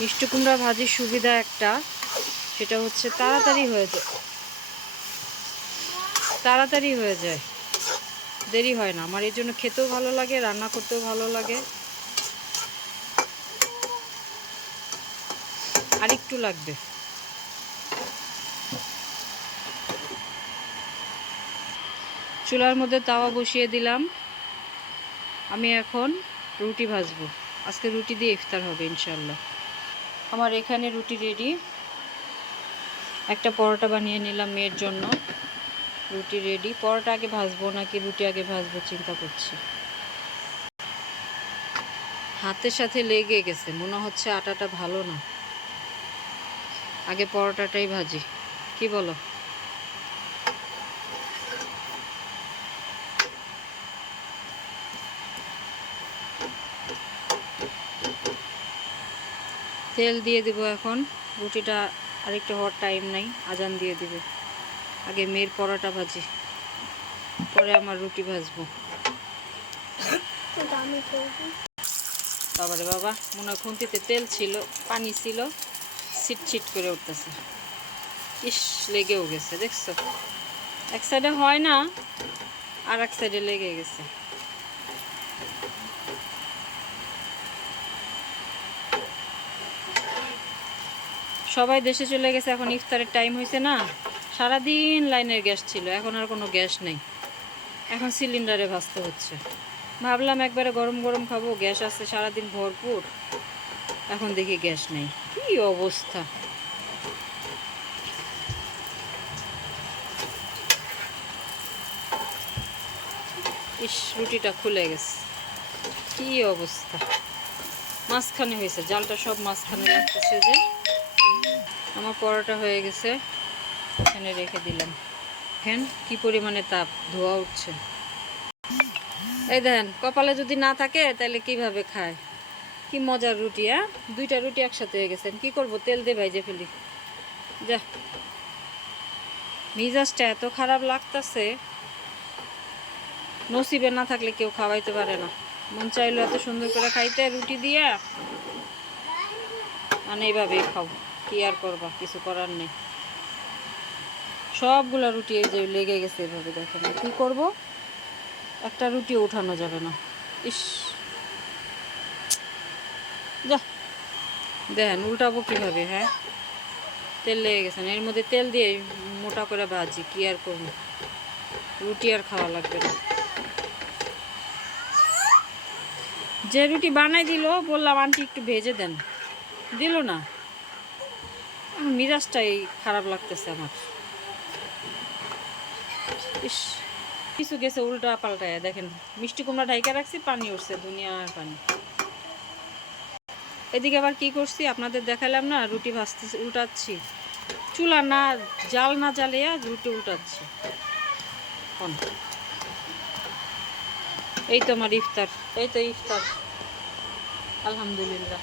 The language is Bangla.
মিষ্টি কুমড়া ভাজির সুবিধা একটা, সেটা হচ্ছে তাড়াতাড়ি হয়ে যায়, দেরি হয় না। আমার এর জন্য খেতেও ভালো লাগে, রান্না করতেও ভালো লাগে। আর একটু লাগবে। চুলার মধ্যে তাওয়া বসিয়ে দিলাম। আমি এখন রুটি ভাজবো। আজকে রুটি দিয়ে ইফতার হবে ইনশাল্লাহ। আমার এখানে রুটি রেডি। একটা পরোটা বানিয়ে নিলাম মেয়ের জন্য। রুটি রেডি। পরোটা আগে ভাজবো নাকি রুটি আগে ভাজবো চিন্তা করছি। হাতের সাথে লেগে গেছে, মনে হচ্ছে আটাটা ভালো না। আগে পরোটাটাই ভাজি, কি বলো? তেল দিয়ে দিব এখন। রুটিটা আরেকটু হওয়ার টাইম নাই, আজান দিয়ে দিবে। আগে মেয়ের পরোটা ভাজি, পরে আমার রুটি ভাজবো। বাবারে বাবা, মনে হয় খুন্তিতে তেল ছিল, পানি ছিল, ছিট করে উঠতেছে। ইস, লেগেও গেছে, দেখছো? এক সাইডে হয় না, আর এক সাইডে লেগে গেছে। সবাই দেশে চলে গেছে, এখন ইফতারের টাইম হয়েছে না। সারাদিন লাইনের গ্যাস ছিল, এখন আর কোনো গ্যাস নেই। এখন সিলিন্ডারে ভাজতে হচ্ছে। ভাবলাম একবারে গরম গরম খাবো, গ্যাস আছে সারাদিন ভরপুর। এখন দেখি গ্যাস নেই, কি অবস্থা। ইস, রুটিটা খুলে গেছে, কি অবস্থা। মাঝখানে হয়েছে, জালটা সব মাঝখানে লাগতেছে। যে আমার পরোটা হয়ে গেছে, এখানে রেখে দিলাম। দেখেন কি পরিমাণে তাপ, ধোয়া উঠছে। এই দেখেন, কপালে যদি না থাকে তাহলে কিভাবে খায়। কি মজার রুটি। দুইটা রুটি একসাথে হয়ে গেছেন, কি করব, তেল দিয়ে ভাইজে ফেলি। যা, মিজাজটা এত খারাপ লাগতেছে। নসিবে না থাকলে কেউ খাওয়াইতে পারে না। মন চাইলো এত সুন্দর করে খাইতে রুটি দিয়া, মানে এইভাবেই খাও। কি আর করবা, কিছু করার নেই। সবগুলা রুটি এই যে লেগে গেছে এভাবে, দেখেন কি করব। একটা রুটি উঠানো যাবে না। ইস, যা, দেখেন উল্টাবো কিভাবে। হ্যাঁ, তেল লেগে গেছে না, এর মধ্যে তেল দিয়ে মোটা করে ভাজি, কি আর করবো। রুটি আর খাওয়া লাগবে না। যে রুটি বানাই দিল, বললাম আন্টি একটু ভেজে দেন, দিল না। মিরাজটাই খারাপ লাগতেছে আমার। ইস, কিছু গেছে উল্টা পাল্টায়। দেখেন, মিষ্টি কুমড়া ঢাইকা রাখছি, পানি উঠছে, দুনিয়ার পানি। এদিকে আবার কি করছি আপনাদের দেখালাম না, রুটি ভাজতেছি, উল্টাচ্ছি। চুলা না, জাল না জ্বালিয়ে রুটি উল্টাচ্ছি। এই তো আমার ইফতার, এই তো ইফতার, আলহামদুলিল্লাহ।